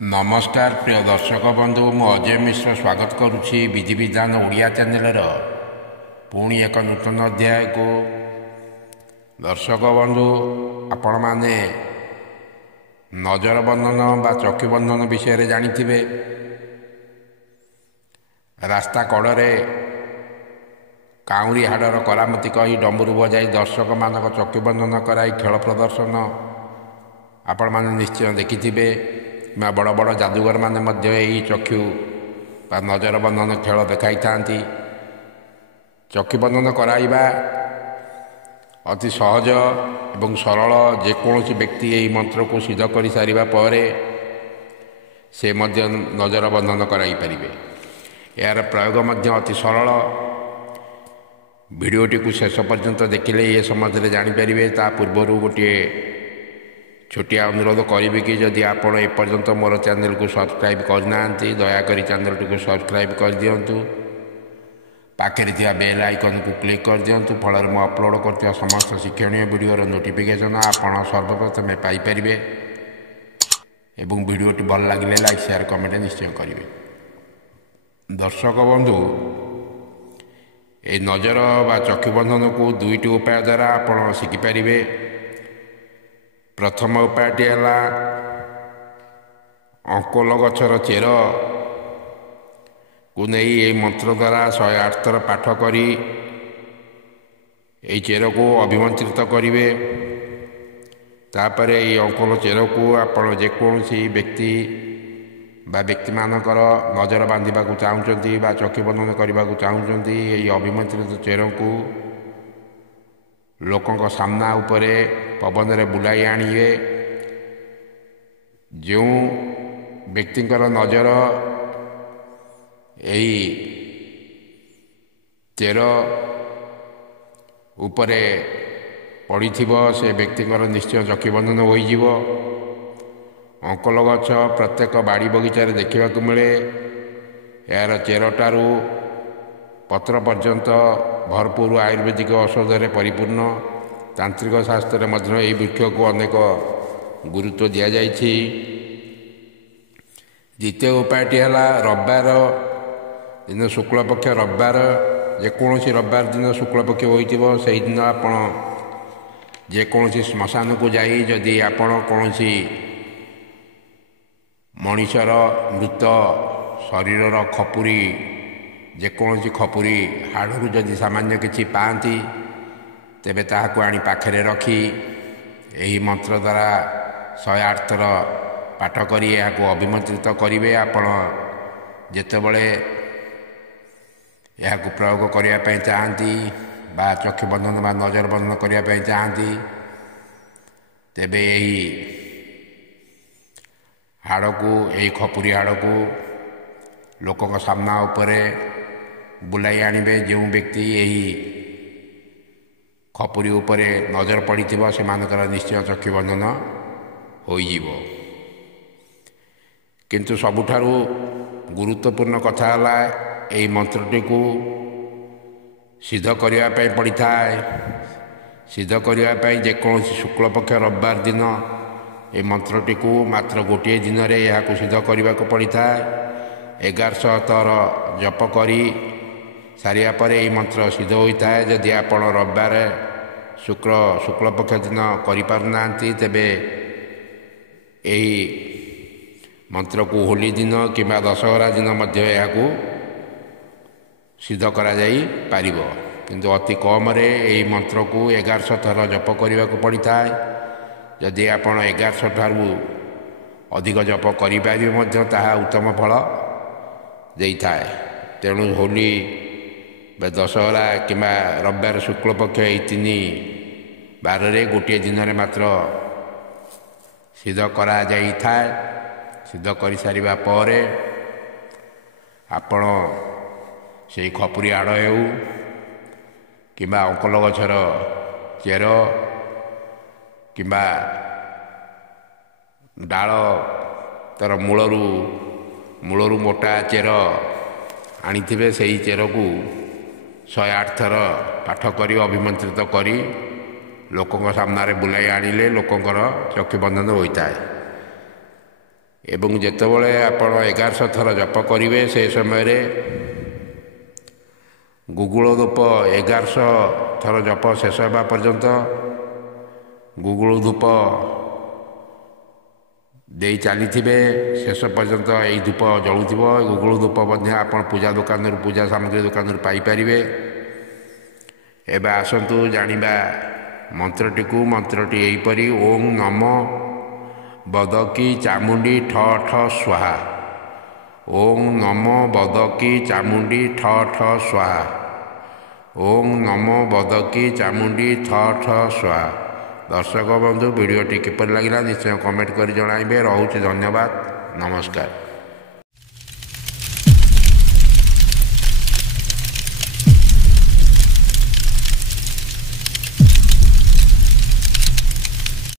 नमस्कार प्रिय दर्शक बंधु मु अजय मिश्र स्वागत करुच्ची विधि विधान ओडिया चैनल पुणी एक नूतन अध्याय को। दर्शक बंधु आपण माने नजर बंधन बा चक्षु बंधन विषय जानिथिबे। रास्ता कड़े काउरी हाड़र करामती कही डंबुरू बजाई दर्शक मानक चक्षु बंधन कराई खेल प्रदर्शन आपण माने निश्चय देखिथिबे। बड़ बड़ जादूगर माने मध्य यही चक्षु बा नजर बंधन खेल देखाई थांती। चक्षु बंधन कराइबा अति सहज एवं सरल। जेकोसी व्यक्ति यही मंत्र को सिद्ध कर सारिबा परे से मध्य नजर बंधन कराई परिबे। यार प्रयोग मध्य अति सरल। वीडियोटी को शेष पर्यंत देखिले ये समझे जानीपारे। ता पूर्वर गोटे छोटिया अनुरोध करी कि जदि आपण एपर्यंत मोर चैनल को सब्सक्राइब करना दयाकोरी चैनल को सब्सक्राइब कर दिंतु। पाखे थी बेल आइकन को क्लिक कर दिंतु। फल मु अपलोड कर समस्त शिक्षणीय वीडियोर नोटिफिकेशन आपण सर्वप्रथम पाइपर। एवं वीडियोटी भल लगे लाइक शेयर कमेंट निश्चय करेंगे। दर्शक बंधु ए नजर बा चक्षु बंधन को दुईटी उपाय द्वारा आपण शिखिपारे। प्रथम उपायटी है अंकोल गछर चेर को नहीं ये मंत्र द्वारा 108 थर पाठ करी ये चेर को अभिमंत्रित करेंगे। तापर ये अंकोल चेर को आपण जेकोसी व्यक्ति बा व्यक्ति मानकर नजर बांधा चाहते बा चक्षु बंधन करने को चाहते ये अभिमंत्रित चेर को लोकों सामना उपरे पवन रे बुलाई आनिए। जो व्यक्तिंकर नजर यही चेर उपरे पड़ी से व्यक्तिंकर निश्चय चक्षु बंधन हो। अंकोल गछ प्रत्येक बाड़ी बगीचार देखा मिले। यार चेरटारू पत्र पर्यंत भरपूर आयुर्वेदिक औषध परिपूर्ण। तांत्रिक शास्त्र मध्य यही वृक्ष को अनेक गुरुत्व दि जाइछि। द्वितीय उपायटी है रविवार दिन शुक्ल पक्ष रविवार जेकोसी रविवार दिन शुक्ल पक्ष हो से दिन आपण जेकोसी श्मशान को जाई जदि आपण कौन मनीषर मृत शरीर खपुरी जेकोसी खपुरी हाड़ू जदि सामान्य किछि पाती तेबे ताहाको आनी पाखरे रखी यही मंत्र द्वारा 108 थर पाठ करी याको अभिमंत्रित करेंगे। आपण जेतेबेले याको प्रयोग करने पे चाहती बा चक्षु बंधन बा नजर बंधन करने पे चाहती तेबे यही हाड़ को यही खपुरी हाड़ को लोकों सामना उपरे बुलाई आनिबे। जो व्यक्ति यही खपुरी उपरे नजर पड़ी से निश्चय चक्षु बंधन हो। किंतु सबुठारु गुरुत्वपूर्ण कथा है यही मंत्रटी को सिद्ध करने पड़ी था। सिद्ध करने जेकोसी शुक्ल पक्ष रविवार दिन ये मंत्रटी को मात्र गोटे दिन में यह सिद्ध करने को पड़ी था। 1100 थर जप करी सारिया पर यही मंत्र सिद्ध होता है। जदि आप रविवार शुक्ल पक्ष दिन करिपारुना तेबे यही मंत्र को होली दिन कि दशहरा दिन मध्य यह सिद्ध करा जाई पारिबो। किंतु अति कम रे यही मंत्र को 1100 थर जप करने को पड़ी था। जदि आप 1100 ठारू अधिक जप करें ताहा उत्तम फल देता है। तेणु होली दशहरा कि रविवार शुक्ल पक्ष यही 3 बार गोटे दिन में मात्र सिद्ध करा जाई था। सिद्ध कर सारिबा परे आपण से खपुरी हाड़ हो कि अंकोल गछर चेर कि डाल तार मूलरू मोटा चेर आनी से चेर को 108 थर पाठ करी अभिमंत्रित करी लोकों सामने बुलाई आनिले लोकों चक्षु बंधन होता है। ଏବଂ ଯେତେବେଳେ ଆପଣ 1100 ଥର ଜପ କରିବେ ସେ ସମୟରେ ଗୁଗୁଳ ଧୂପ 1100 ଥର ଜପ ଶେଷ ହେବା ପର୍ଯ୍ୟନ୍ତ ଗୁଗୁଳ ଧୂପ ଦେଇ ଚାଲିଥିବେ, ଶେଷ ପର୍ଯ୍ୟନ୍ତ ଏଇ ଧୂପ ଜଳୁଥିବ। ଗୁଗୁଳ ଧୂପ ମଧ୍ୟ ଆପଣ ପୂଜା ଦୋକାନରୁ, ପୂଜା ସାମଗ୍ରୀ ଦୋକାନରୁ ପାଇପାରିବେ। ଏବେ ଆସନ୍ତୁ ଜାଣିବା ମନ୍ତ୍ରଟିକୁ। ମନ୍ତ୍ରଟି ଏହିପରି: ଓಂ ନମୋ ବଦକି ଚାମୁଣ୍ଡି ଠ ଠ ସ୍ୱାହା। ଓଂ ନମୋ ବଦକି ଚାମୁଣ୍ଡି ଠ ଠ ସ୍ୱାହା। ଓଂ ନମୋ ବଦକି ଚାମୁଣ୍ଡି ଠ ଠ ସ୍ୱାହା। ଦର୍ଶକ ବନ୍ଧୁ, ଭିଡ଼ିଓଟି କିପରି ଲାଗିଲା ନିଶ୍ଚୟ କମେଣ୍ଟ କରି ଜଣାଇବେ। ରହୁଛି, ଧନ୍ୟବାଦ, ନମସ୍କାର।